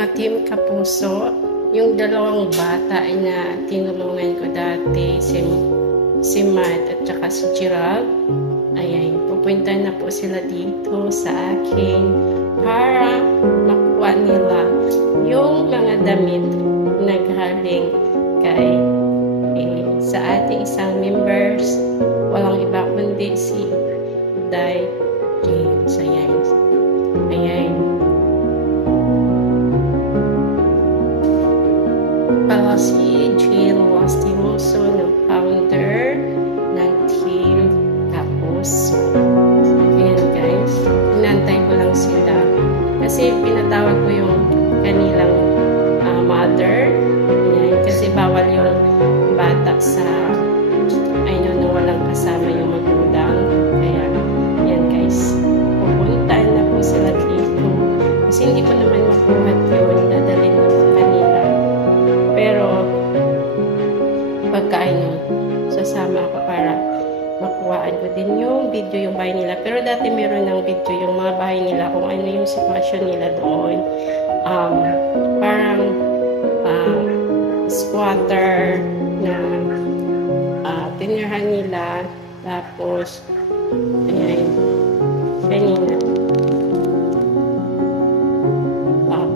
mga team kapuso, yung dalawang bata na tinulungan ko dati, si Matt at saka si Gerald, ayan, pupunta na po sila dito sa akin para makuha nila yung mga damit na galing kay sa ating isang members, walang iba kundi si Day James. Ayan. Para si Jill Lastimoso ng founder ng Team Kapuso. Ayan guys, inantay ko lang sila kasi pinatawag ko yung kanilang mother. Ayan, kasi bawal yung bata sa na walang kasama yung magulang. Kaya yan guys, pupunta na po sila dito kasi hindi ko naman makuhat yun, dadalhin na sa kanila. Pero pagka sasama ako para makuhaan ko din yung video yung bahay nila. Pero dati meron ng video yung mga bahay nila, kung ano yung sitwasyon nila doon. Parang squatter na tinirahan nila. Tapos ayan, kanina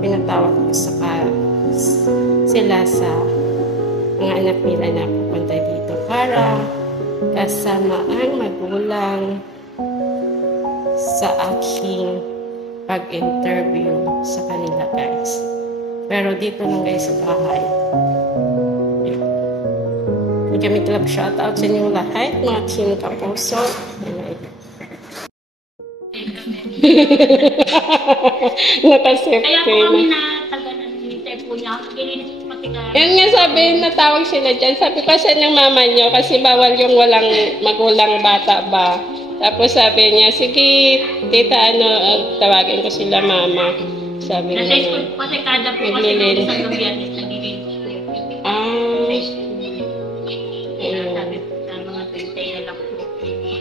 pinatawag ko sila sa mga anak nila na pupunta dito para kasama ang magulang sa aking pag-interview sa kanila guys. Pero dito lang guys sa bahay. Kami club shoutout sa inyo lahat, mga team kapuso. Nakasip kaya po kami na taga-nantay po niya. Yun nga sabi, natawag sila dyan. Sabi ko sa ng mama nyo, kasi bawal yung walang magulang bata ba. Tapos sabi niya, sige, tita, tawagin ko sila mama. Sabi niya. Nasa school po kasi kada po kasi sa Gabianes, nag-release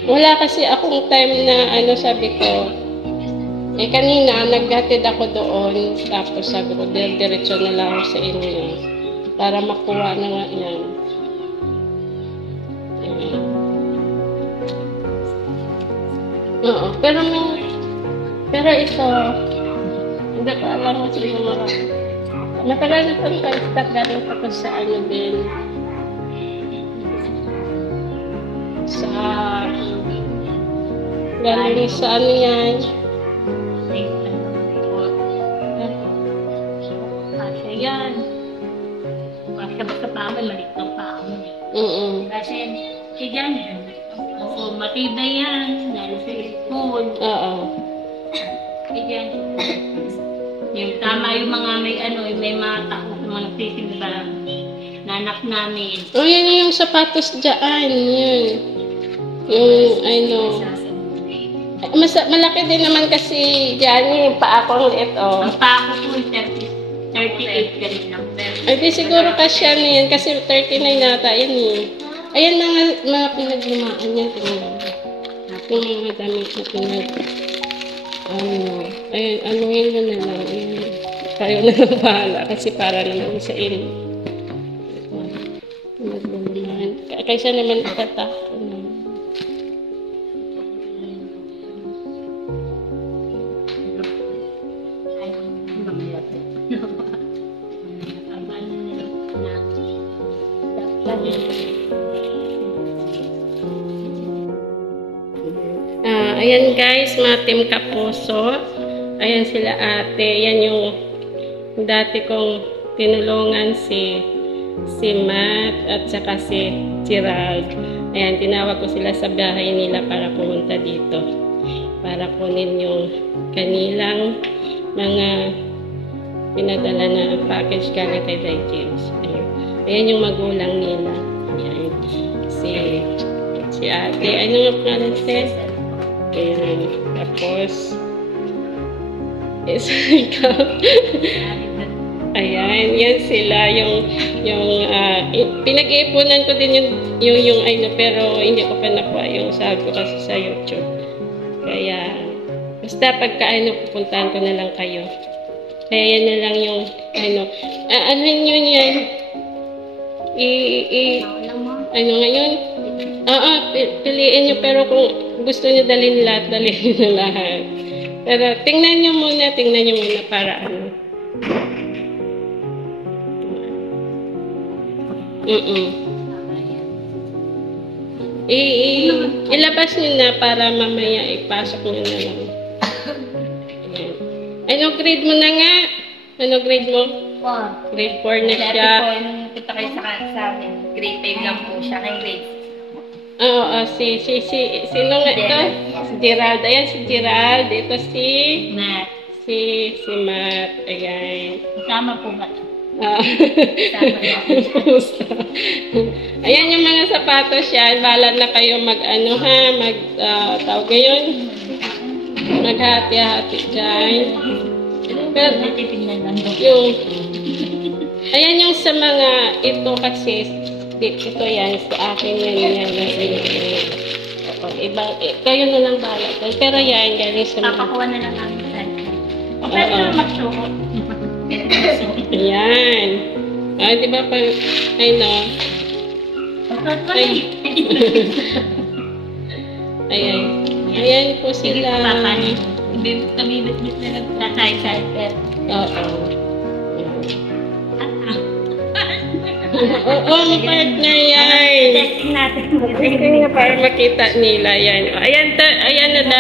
wala kasi akong time na sabi ko, kanina naghatid ako doon, tapos sabi ko diretso na lang ako sa inyo para makuha na nga yan. Oo, pero ito hindi ko alam mo siguro matagal na itong start galing ako sa din galing sa yan. Kasi yan. Kasi basta pa ako, malit ng pa ako. Kasi yan. Oo, matibay yan. Dahil sa school. Oo. Yan. Yung tama yung mga may mga tao sa mga nagsisimba. Nanak namin. Yan yung sapatos dyan. Yun. Yung malaki din naman kasi dyan yung paa ko ang liit, Ang paa ko po 38 ganun lang. Ay, di siguro kasya na yan kasi 39 nata yan eh. Ayan mga pinaglumaan yan. Yung mga damit na ayan, yun na lang. Kayo na lang bahala kasi para naman sa inyo. Kaysa naman itatak. Ayan guys, mga team kapuso. Ayan sila ate. Ayan yung dati kong tinulungan si Matt at saka si Gerald. Ayan, tinawag ko sila sa bahay nila para pumunta dito. Para kunin yung kanilang mga pinadala na package galing kay Day James. Ayan yung magulang nila. Ayan. Si ate. Ano nga pangalan sis? Ayan. Tapos ayan. Yan sila. Yung pinag-iipunan ko din yung pero hindi ko pa nakuha yung sahod ko kasi sa YouTube. Kaya basta pagka pupuntahan ko na lang kayo. Kaya yan na lang yung, ano. Ano yun yan? Ano ngayon? Piliin nyo. Pero kung gusto nyo dalhin lahat, dalhin nyo na lahat. Pero tingnan nyo muna para ano. Ilabas nyo na para mamaya ipasok nyo na lang. Ayan. Ano grade mo na nga? Ano grade mo? 4. Grade 4 na siya. Nung punta kayo sa amin, grade 5 lang po siya. Kaya grade 6. Oo, sino nga ito? Si Gerald. Ayan, si Gerald. Ito si Matt. Si Matt. Ayan. Kasama po ba? Ayan yung mga sapatos siya. Bala na kayo mag-ano ha, tawag ngayon. Maghati-hati dyan. Pero, yung, ayan yung sa mga, ito kasi, ito yan, sa akin yan. Ibang, kayo na lang bala. Pero yan, galing sa mga. Papakuha na lang namin sa pwede naman magsuot. Ayan. Di ba pa, ayan. Ayan po sila. Tabibit-bit na lang tatay sa ipet. Oo. Oo, partner yan. Testing natin. Testing na para makita nila yan. Ayan na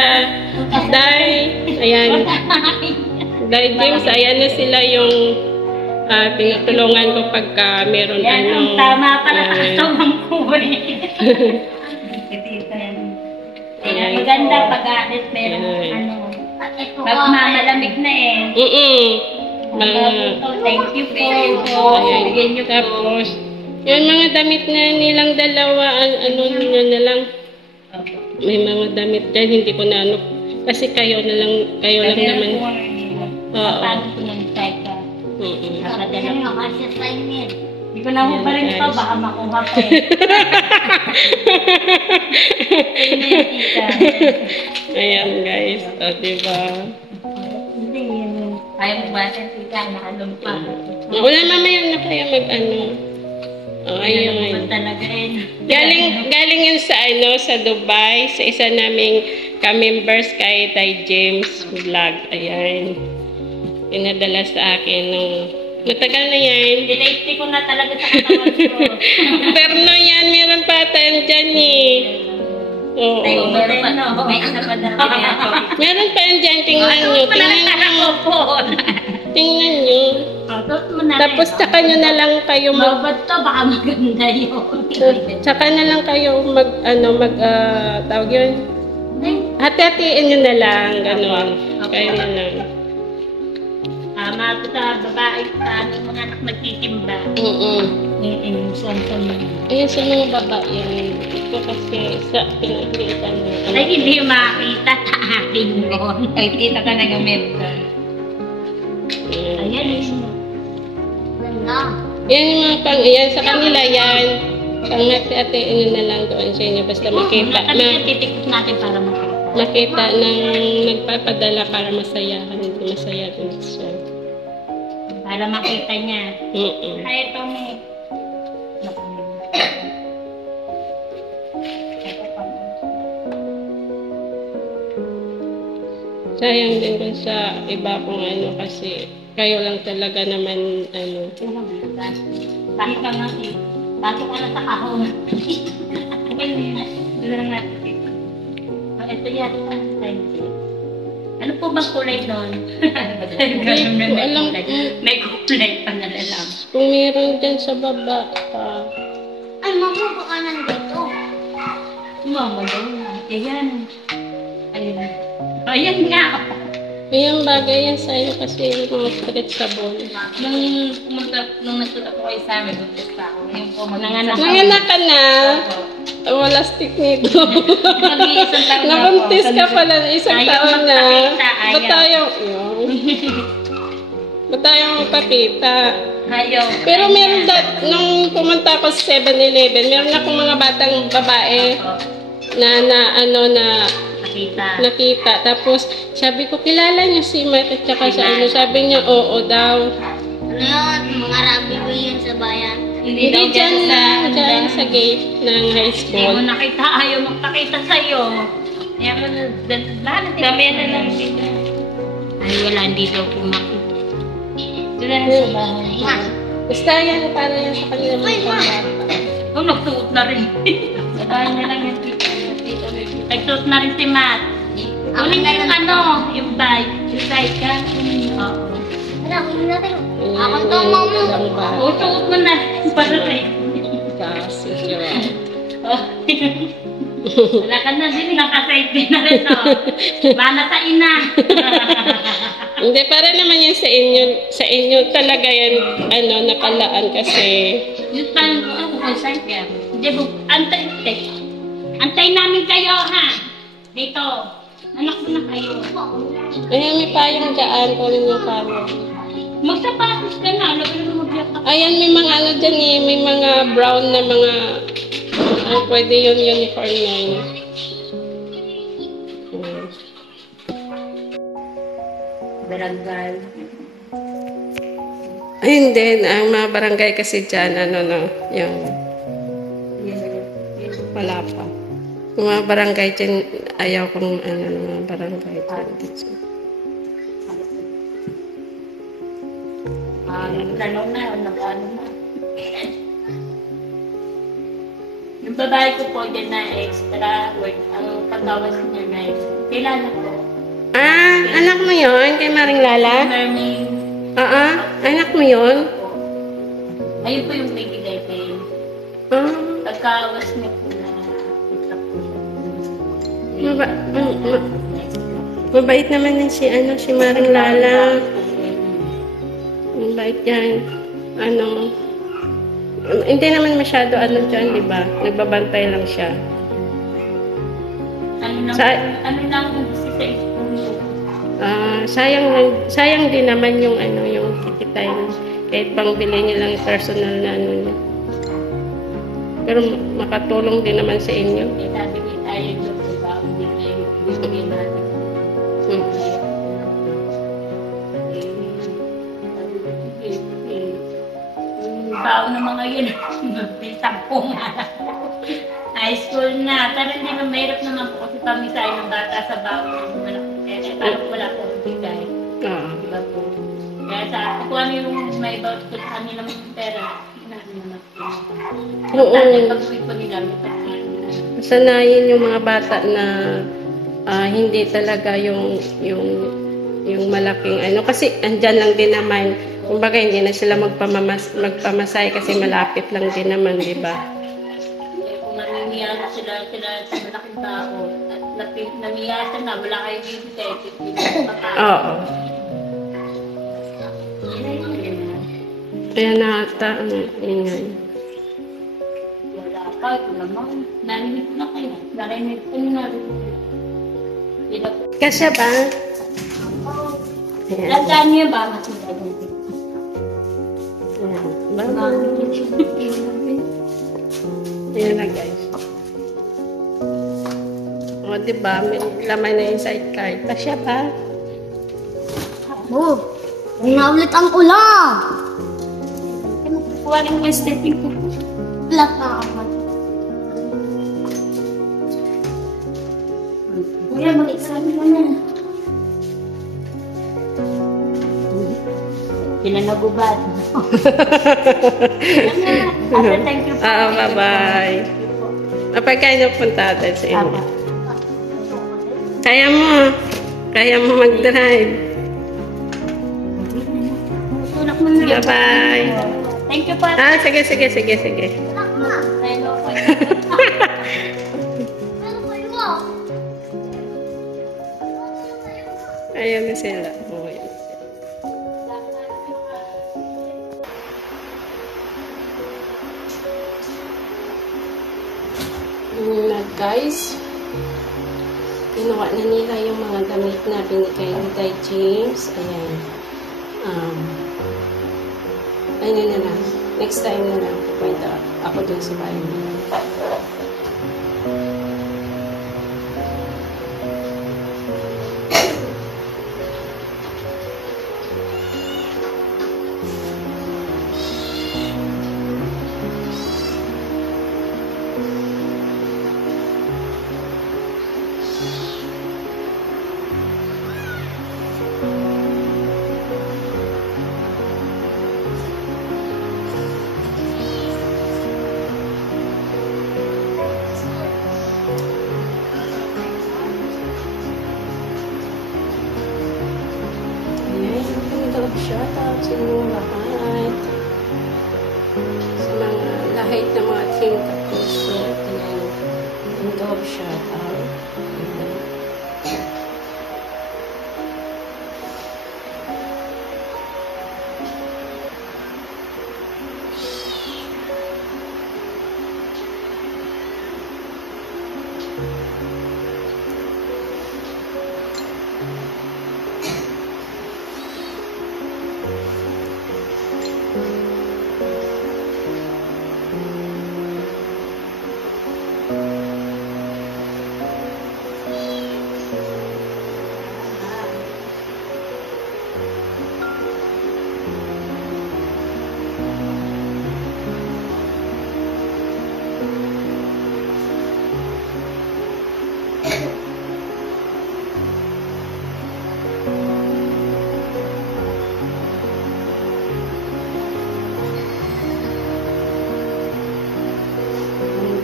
Day. Ayan. Day James, ayan na sila yung tinutulungan ko pagka meron yan, ano. Tama pala kasawang ko eh. Ayan, maganda pag-alit meron ano. Magmamalamig na eh. Thank you po. Bigyan niyo po. Tapos, yung mga damit na nilang dalawa, ano nyo na lang. May mga damit dyan, hindi ko na ano. Kasi kayo lang naman. Oo. Paano po ng cycle? Nakadala ko. Hindi ko na mo pa rin pa, baka makuha pa eh. Ayan guys, diba? Ayaw mo ba sa tita, nakalong pa. Wala, mamaya na kayo mag-ano. Ayun. Talaga eh. Galing yun sa Dubai, sa isa naming ka-members kay Tay James Vlog. Ayan. Pinadala sa akin nung matagal na yan. Dinate ko na talaga sa katawan ko. Pero no yan, meron pa tayo dyan eh. Oo. May isa pa darating. Meron pa yan dyan, tingnan nyo. Tingnan nyo. Tapos tsaka nyo na lang kayo Babat to, baka maganda yun. Tsaka na lang kayo tawag yun. Hati-hatiin nyo na lang, gano'n. Kayo na lang. Tama ito sa babae, sa mga anak nagtitimba. Ayan sa mga babae yan. Ito kasi sa pinagkita mo. Ay, hindi makita sa akin yun. Ay, kita ka na member. Ayan eh. Yan yung mga ayan sa kanila yan. Panghati-hatiin nyo na lang doon sa inyo. Basta makita. Titikot natin para makita. Makita ng nagpapadala para masayahan. Masaya din siya. Para makita niya. Ay, ito mo. Sayang din kung sa iba kung ano kasi kayo lang talaga naman ano. Bakit ka nga eh. Bakit ka na sa kahon? Ito lang natin. Ito yan. Ano po bang kulay doon? Hindi ko alam. May kulay pa na lang. Kung meron dyan sa baba pa. Ay, mama, baka nandito. Mama, daw na. Ayan. Ayan. Ayan nga. Ayan bagay yan sa'yo kasi yung mga street sabon. Nung nagpunta po kayo sa amin, buntis pa ako. Ngayon po, nanganak ka na. Wala stick nito. Nabuntis ka pala isang taon na. Ba't tayo magpapita? Pero meron nung pumunta ako sa 7-Eleven, meron akong mga batang babae na nakita. Tapos, sabi ko, kilala niyo si Matt at saka sa ano. Sabi niya, oo daw. Ano yun? Mga rugby ba yan sa bayan? Hindi dyan lang, dyan sa gate ng high Hindi school. mo nakita, ayaw magpakita sa'yo. Kaya mo na, dami na lang dito. Ay, wala, hindi daw pumakita. Doon na sa bahay. Basta yan, para yan sa kanila mga pambata. Oh, nagsuot na rin. Babae na lang yung tito. Nagsuot na rin si Matt. Kunin niya yung ano, yung bike. Yung bike ka. Oo. Wala, kunin natin. Ako to, mama. Oo, suot mo na. Para rin. Kasi siya. Wala ka na din, nakasafety na rin, no? Mana sa ina. Hindi, para naman yan sa inyo talaga yan, ano, nakalaan kasi. Yung paano ko, ako kung saan ka? Hindi po, antay namin kayo, ha? Dito. Anak mo na kayo. Ayan, may payong dyan, kunin yung payong. Magsapatos ka na, alam mo naman magbiyak ka. Ayan, may mga ano dyan eh, may mga brown na mga, pwede yun uniform na yun. Barangay. Ayun din, ang mga barangay kasi dyan, ano no, yung wala pa. Yung mga barangay dyan, ayaw kong ano, mga barangay dyan. Tanong na, nag-ano na. Yung babae ko po dyan na extra work, ang pagkawas niya na kilala ko. Ah, anak mo yon kay Maring Lala? Learning. Anak mo yon? Ayun po yung bigay kay. Pagkawas niya po na mabait naman din si ano, si Maring Lala. Mabait yan. Ano, hindi naman masyado ano dyan, di ba? Nagbabantay lang siya. Ano lang Sayang din naman yung ano, yung kikitay kahit pangbili niya lang personal na ano niya. Pero makatulong din naman sa inyo. Sabi niya tayo yung diba, hindi kayo bibigyan natin. Bao na mga yun, sampung high school na. Pero hindi na mahirap naman po kasi pamisay ng bata sa bao ng malaki. Parang wala po bigay. Diba po? Kaya sa ako ano yung may about ko sa kanila ng pera, namin naman po. Pag-uwi po nila, may pagkain. Sanayin yung mga bata na hindi talaga yung malaking ano. Kasi andyan lang din naman. Kumbaga hindi na sila magpamasay kasi malapit lang din naman, di ba? Kung naniniyasan sila sa malaking tao, at naniniyasan na, wala kayong bibigay, Oo. Kaya nata ang ingay. Wala pa, ito naman. Narinig ko na kayo. Narinig ko na. Kasya ba? Landaan niyo ba? Masulat dito. Ayan na guys. O diba, may laman na yung side card. Kasya ba? Naulit ang ulam! Kuha ng stepping ko. Black na ako. Kuya, mag-exam mo na. Pinanagubad. Thank you po. Bye-bye. Kapag kayo punta tayo sa inyo. Kaya mo mag-drive. Bye-bye. Thank you po. Sige. Ayan na sila. Guys, kinuha na nila yung mga damit na binigay ni Tay James. Ayan. Ayun na lang. Next time na lang. Pupunta ako dun sa bahay nila.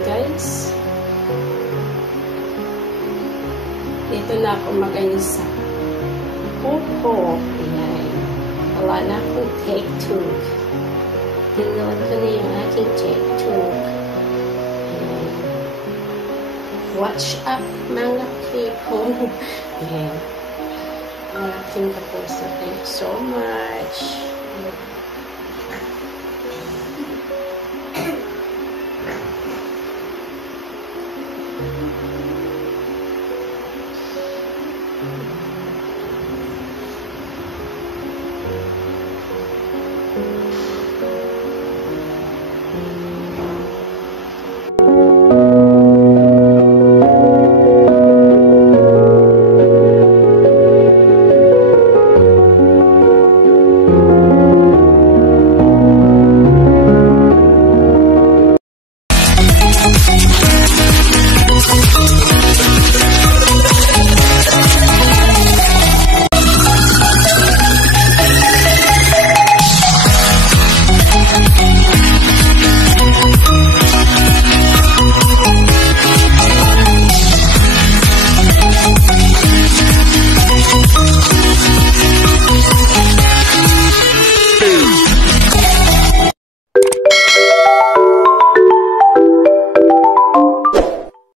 Guys, dito na ako mag-ayusa. Opo, ayan. Wala na akong take two. Tinulad ko na yung aking take two. Ayan. Watch up, mga people. Ayan. Ang aking kapuso. Thank you so much. Ayan.